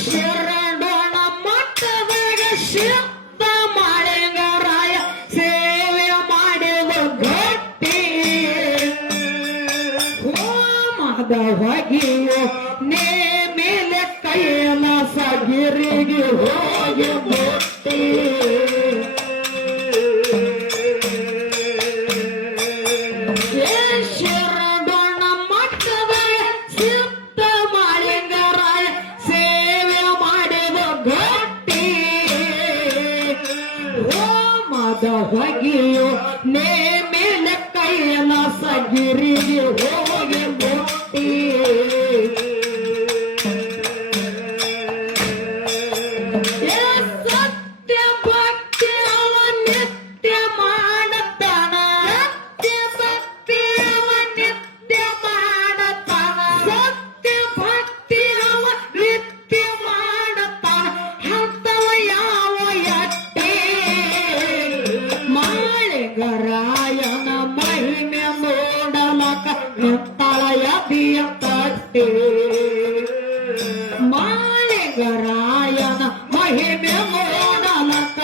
ಶರಣನ ಮಟ್ಟದಾಗ ಶುದ್ಧ ಮಾಳಿಂಗರಾಯ ಸೇವೆ ಮಾಡಿದ ಗಟ್ಟಿ ಹೋಮದ ಹೊಗೆಯು ನೇ ಮೇಲೆ ಕೈಲಾಸ ಗಿರಿಗೆ ಹೋಗಿ ಮುಟ್ಟಿ ಶರಣನ ಮಟ್ಟದಾಗ ಶುದ್ಧ ಮಾಳಿಂಗರಾಯ ಸೇವೆ ಮಾಡಿದ ಗಟ್ಟಿ ಹೋಮದ ಹೊಗೆಯು ನೇ ಮೇಲೆ ಕೈಲಾಸ ಗಿರಿಗೆ ಹೋಗಿ ಮುಟ್ಟಿ ಸತ್ಯ ಭಕ್ತಿ ಅವ ನಿತ್ಯ ಮಾಡತಾನ ಸತ್ಯ ಅವ ನಿತ್ಯ ಮಾಡತಾನ ಸತ್ಯ ಭಕ್ತಿ ಅವ ನಿತ್ಯ ಮಾಡತಾನ ಅಂತವ ಯಾವ ಎಟ್ಟೆ ಮಾಳಿಗರಾಯನ ಮಹಿಮೆ ನೋಡಲಕ ನಿತ್ತಳಯ ಬಿಯ ತಟ್ಟೆ ಮಾಳಿಗರಾಯನ ಮಹಿಮೆ ನೋಡಲಕ